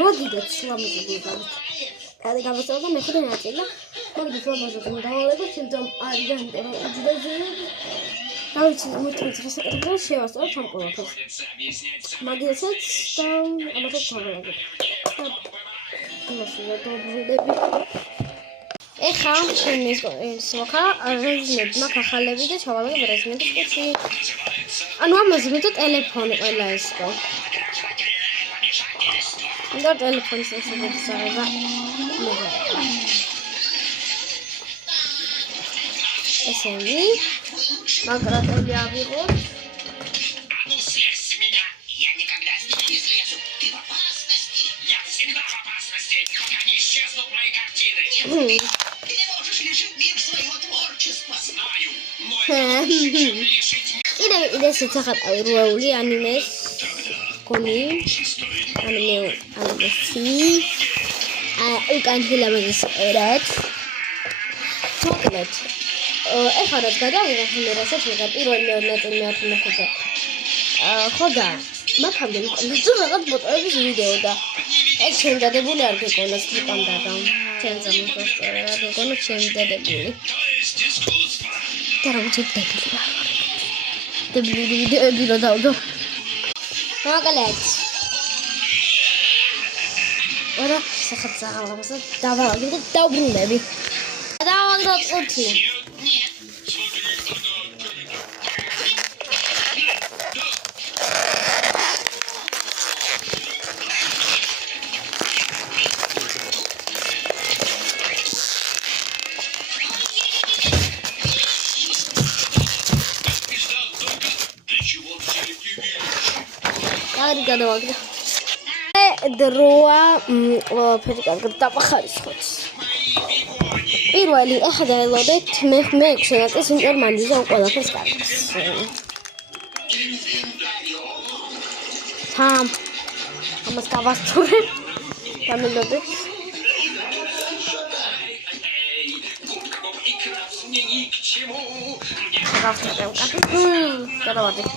მოგიდეთ ლამაზად. Კადი გამოსწორდა მეხუთე ნაწილი. მოგიდეთ ლამაზად დავალება ჩემთან არიდან რომ უძდაზე. დავიცი მოიწევს რასაკეთებდა შევასწორებ ამ ყველაფერს. მაგისაც და ამასაც თავები. მოსულა დაბრუნდები. ეხა ის მოხა რეზინები მაქვს ახალები და ჩავალაგებ რეზინების კუთხე. ანუ ამაზე მეტად ტელეფონი ყველა ესო. და ტელეფონის ესეთი საღება. ესენი მაგრატელი ავიღოთ. Ide se țahat rouli animes koni animesi ukan hilamazis erat chocolate ეხარად გადავიღე რასაც ვიღა პირველი ნაწილი მეათე მეხუთე ხოდა მაგამდე მიყოლდა რაღაც ფოტოების ვიდეო და ეს შემდადებული არ გეკონა სტრიპამდე და ჩემზე მოსწორება რა გეკონა შემდადებული და რაღაც დებილი რა დებილი ვიდეოები რა დავდო მაგალითად არა სახაც აღალამსა დავალაგებ და დავბრუნდები დავაგდოთ წუთი გადავაგდე. დროა ყველაფერი კარგად დაფახარისხოთ. პირველი ახლა დაელოდეთ მე შეაწეს ინტერმანჯზე ყველაფერს კარგს. თამ ამას გავასწორებ. გამილოდეთ. გადავაგდე.